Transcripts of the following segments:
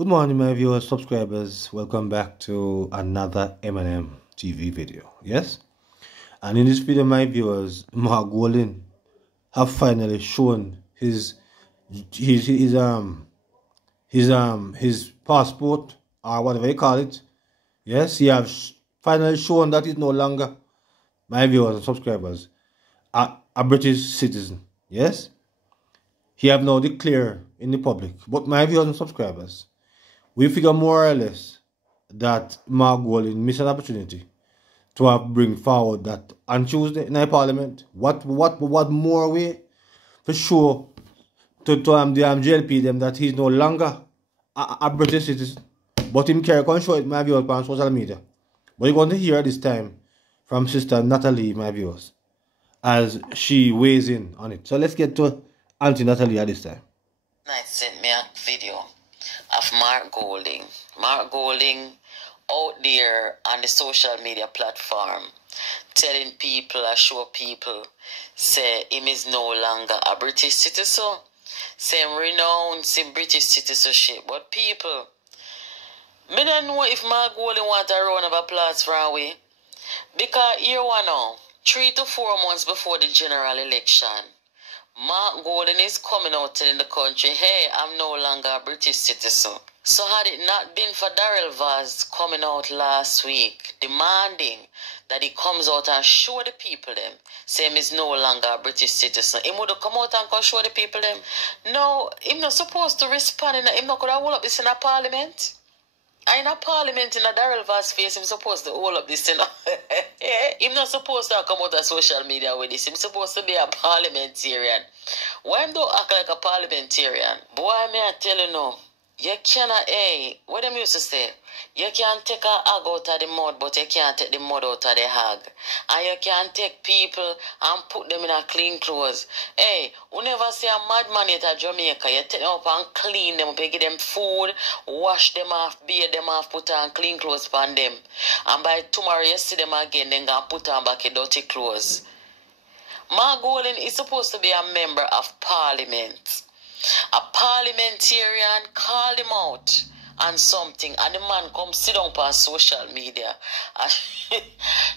Good morning, my viewers, subscribers. Welcome back to another M&M TV video. Yes, and in this video, my viewers, Mark Golding have finally shown his passport or whatever you call it. Yes, he has finally shown that he's no longer, my viewers and subscribers, a British citizen. Yes, he have now declared in the public. But my viewers and subscribers, we figure more or less that Mark Golding missed an opportunity to have bring forward that on Tuesday in the Parliament. What more way for sure to the JLP them that he's no longer a British citizen, but him carry on show it, my viewers, on social media. But you're going to hear this time from Sister Natalie, my viewers, as she weighs in on it. So let's get to Auntie Natalie at this time. I sent me a video of Mark Golding. Mark Golding out there on the social media platform telling people, show people, say him is no longer a British citizen. Say him renouncing British citizenship. But people, me don't know if Mark Golding want a round of applause for away. Because here one now, 3 to 4 months before the general election, Mark Golding is coming out telling the country, hey, I'm no longer a British citizen. So had it not been for Daryl Vaz coming out last week demanding that he comes out and show the people them, say him is no longer a British citizen, he would have come out and come show the people them. No, him not supposed to respond, him not could have hold up this in a parliament. In a parliament in a Daryl Vaz face, him supposed to hold up this thing. Him not supposed to come out on social media with this. Him supposed to be a parliamentarian. Why him don't act like a parliamentarian? Boy, may I tell you now, you cannot, what them used to say, you can take a hag out of the mud, but you can't take the mud out of the hag. And you can take people and put them in a clean clothes. Hey, you never see a madman at Jamaica. You take them up and clean them up, you give them food, wash them off, bathe them off, put on clean clothes on them. And by tomorrow you see them again, then go put on back your dirty clothes. Mark Golding is supposed to be a member of parliament. A parliamentarian called him out on something, and the man come sit down on social media.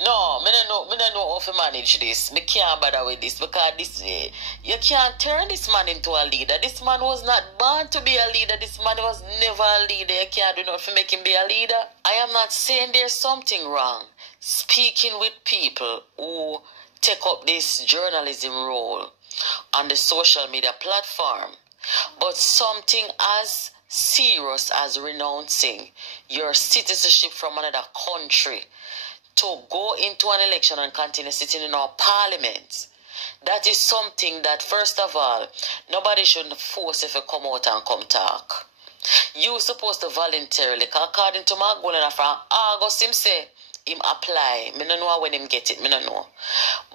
No, I don't know how to manage this. I can't bother with this because this you can't turn this man into a leader. This man was not born to be a leader. This man was never a leader. You can't do nothing to make him be a leader. I am not saying there's something wrong speaking with people who take up this journalism role on the social media platform. But something as serious as renouncing your citizenship from another country to go into an election and continue sitting in our parliament, that is something that, first of all, nobody should force if you come out and come talk. You're supposed to voluntarily, because according to Mark Golding from August, him say, him apply. I don't know when him get it, I don't know.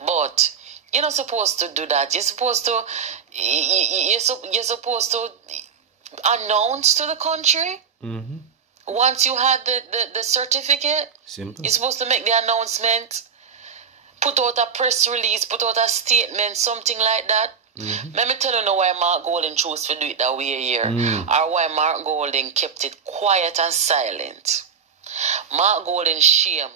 But you're not supposed to do that. You're supposed to announce to the country. Once you had the certificate, Simple. you're supposed to make the announcement, put out a press release, put out a statement, something like that. Let me tell you now why Mark Golding chose to do it that way here, or why Mark Golding kept it quiet and silent. Mark Golding shame.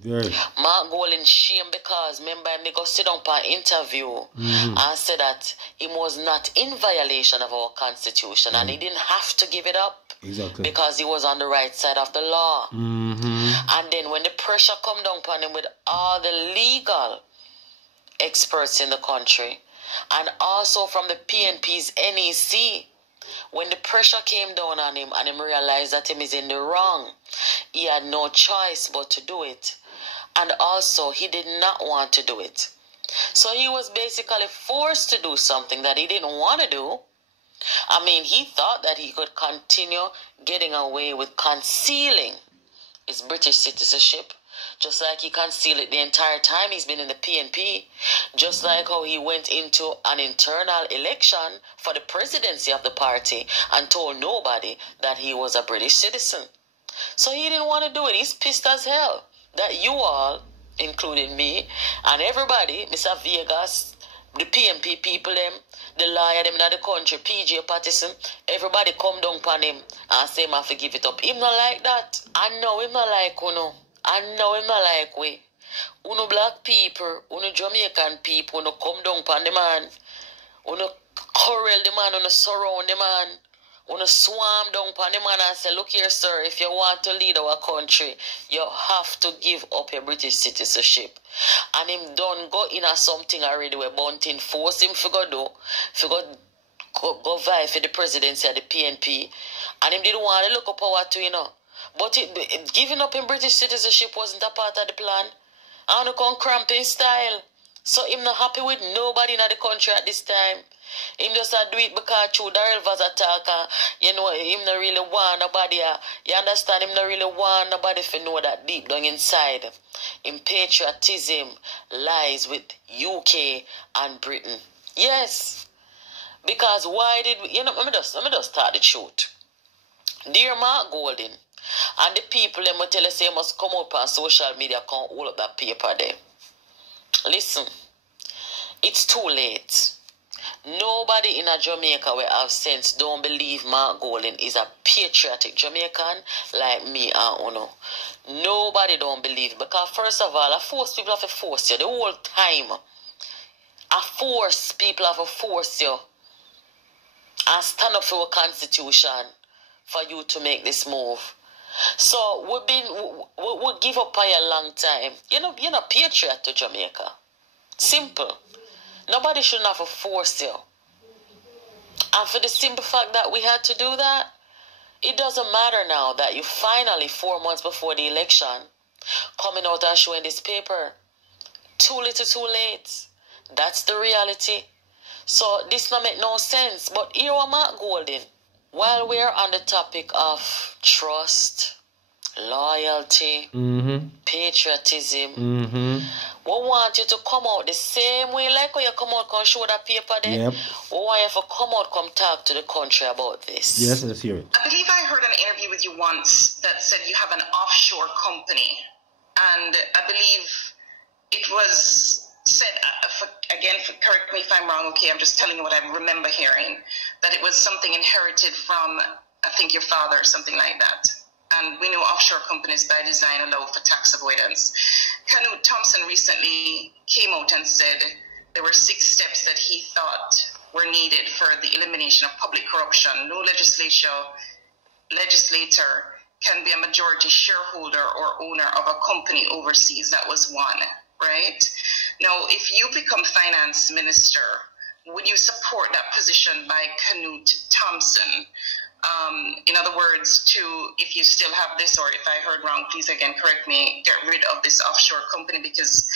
Very. Mark Golding shame because remember him go sit down for an interview and said that he was not in violation of our constitution and he didn't have to give it up. Exactly. Because he was on the right side of the law. And then when the pressure come down upon him with all the legal experts in the country and also from the PNP's NEC, when the pressure came down on him and him realized that him is in the wrong, he had no choice but to do it. And also, he did not want to do it. So he was basically forced to do something that he didn't want to do. I mean, he thought that he could continue getting away with concealing his British citizenship, just like he concealed it the entire time he's been in the PNP, just like how he went into an internal election for the presidency of the party and told nobody that he was a British citizen. So he didn't want to do it. He's pissed as hell that you all, including me, and everybody, Mr. Vegas, the PNP people them, the lawyer them in the country, PJ Patterson, everybody come down upon him and say him have to give it up. Him not like that. I know him not like uno. I know him not like we. Uno black people, uno Jamaican people, uno come down upon the man. Uno corral the man, uno surround the man. Uno swarm down upon the man and say, look here, sir, if you want to lead our country, you have to give up your British citizenship. And him done go in a something already where Bunting force him to go do, to go vie for the presidency of the PNP. And him didn't want to look up power to, you know. But giving up in British citizenship wasn't a part of the plan. And he come cramping style. So him not happy with nobody in the country at this time. Him just do it because through Darrell was attacker. You know, him not really want nobody. You understand? Him not really want nobody to know that deep down inside. Him patriotism lies with UK and Britain. Yes. Because why did we, you know, let me just start the truth. Dear Mark Golding, and the people them will tell us they must come up on social media, come hold up that paper there. Listen, it's too late. Nobody in a Jamaica where I've sense don't believe Mark Golding is a patriotic Jamaican like me and Uno. Nobody don't believe, because first of all, I force people have to force you the whole time. I force people have to force you and stand up for our constitution for you to make this move. So we give up by a long time. You're not patriot to Jamaica. Simple. Nobody shouldn't have to force you. And for the simple fact that we had to do that, it doesn't matter now that you finally, 4 months before the election, coming out and showing this paper. Too little, too late. That's the reality. So this not make no sense. But here are Mark Golding. While we're on the topic of trust, loyalty, patriotism, we want you to come out the same way like when you come out and show that paper there. Yep. We want you to come out, come talk to the country about this. Yes, let's hear it. I believe I heard an interview with you once that said you have an offshore company. And I believe it was said, correct me if I'm wrong, okay, I'm just telling you what I remember hearing, that it was something inherited from, I think, your father or something like that. And we know offshore companies by design allow for tax avoidance. Canute Thompson recently came out and said there were 6 steps that he thought were needed for the elimination of public corruption. No legislator can be a majority shareholder or owner of a company overseas. That was one, right? Now, if you become finance minister, would you support that position by Canute Thompson? In other words, if you still have this, or if I heard wrong, please again correct me, get rid of this offshore company because,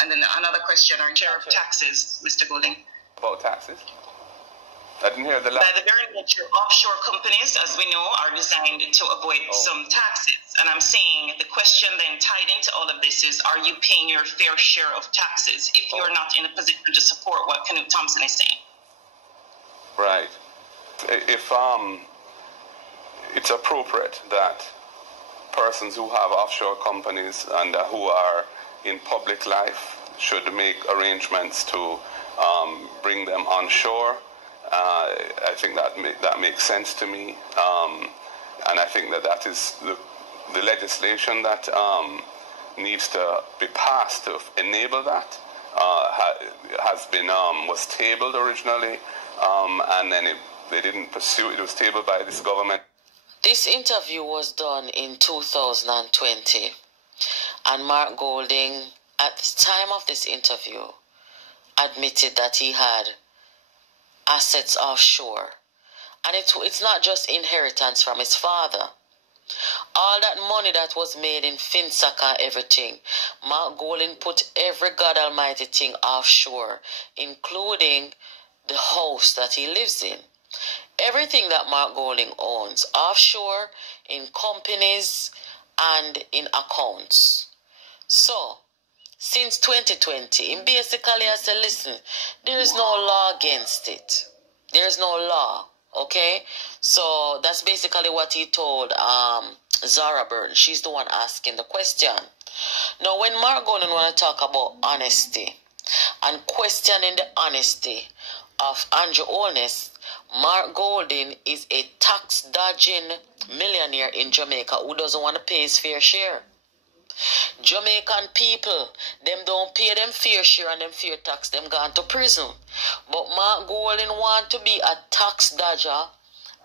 and then another question on share of taxes, Mr. Golding. About taxes? I didn't hear the last. By the very nature, offshore companies, as we know, are designed to avoid some taxes. And I'm saying the question then tied into all of this is, are you paying your fair share of taxes if you're not in a position to support what Canute Thompson is saying? Right. If it's appropriate that persons who have offshore companies and who are in public life should make arrangements to bring them onshore, I think that makes sense to me, and I think that is the legislation that needs to be passed to enable that. Was tabled originally, and then they didn't pursue it. It was tabled by this government. This interview was done in 2020, and Mark Golding, at the time of this interview, admitted that he had assets offshore. And it's not just inheritance from his father. All that money that was made in FinSAC, everything, Mark Golding put every God Almighty thing offshore, including the house that he lives in. Everything that Mark Golding owns offshore, in companies and in accounts. So, since 2020, he basically has said, listen, there is no law against it. There is no law, okay? So that's basically what he told Zara Byrne. She's the one asking the question. Now, when Mark Golding want to talk about honesty, and questioning the honesty of Andrew Holness, Mark Golding is a tax-dodging millionaire in Jamaica who doesn't want to pay his fair share. Jamaican people, them don't pay them fair share and them fair tax, them gone to prison. But Mark Golding want to be a tax dodger,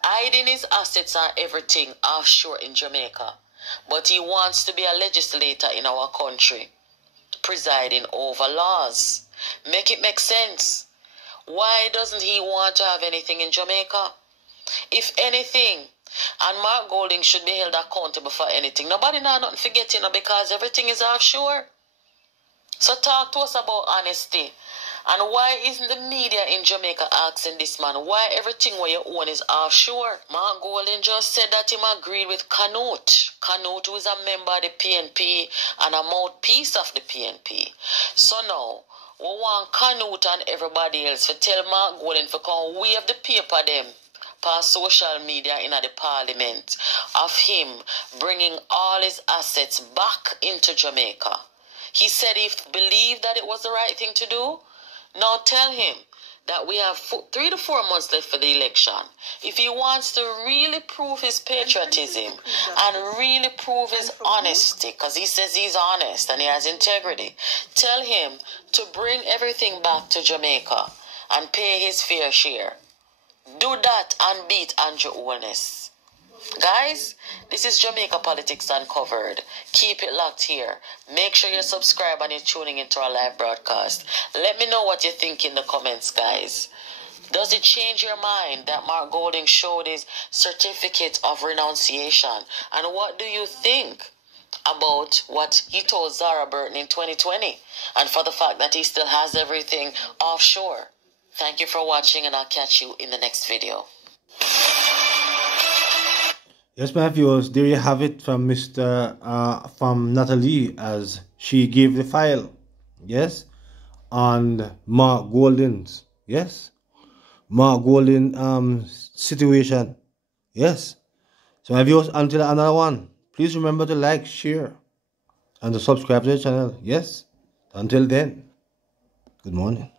hiding his assets and everything offshore in Jamaica. But he wants to be a legislator in our country, presiding over laws. Make it make sense. Why doesn't he want to have anything in Jamaica? If anything, and Mark Golding should be held accountable for anything. Nobody know nothing forgetting because everything is offshore. So talk to us about honesty. And why isn't the media in Jamaica asking this man why everything where you own is offshore? Mark Golding just said that he agreed with Canute. Canute, who is a member of the PNP and a mouthpiece of the PNP. So now, we want Canute and everybody else to tell Mark Golding to come wave the paper them past social media in the parliament of him bringing all his assets back into Jamaica. He said he believed that it was the right thing to do. Now tell him that we have 3 to 4 months left for the election. If he wants to really prove his patriotism and really prove his honesty, because he says he's honest and he has integrity, tell him to bring everything back to Jamaica and pay his fair share. Do that and beat Andrew Holness. Guys, this is Jamaica Politics Uncovered. Keep it locked here. Make sure you subscribe and you're tuning into our live broadcast. Let me know what you think in the comments, guys. Does it change your mind that Mark Golding showed his certificate of renunciation? And what do you think about what he told Zara Burton in 2020? And for the fact that he still has everything offshore? Thank you for watching, and I'll catch you in the next video. Yes, my viewers, there you have it from from Natalie, as she gave the file, yes, on Mark Golding's, yes, Mark Golding situation, yes. So my viewers, until another one, please remember to like, share, and to subscribe to the channel, yes. Until then, good morning.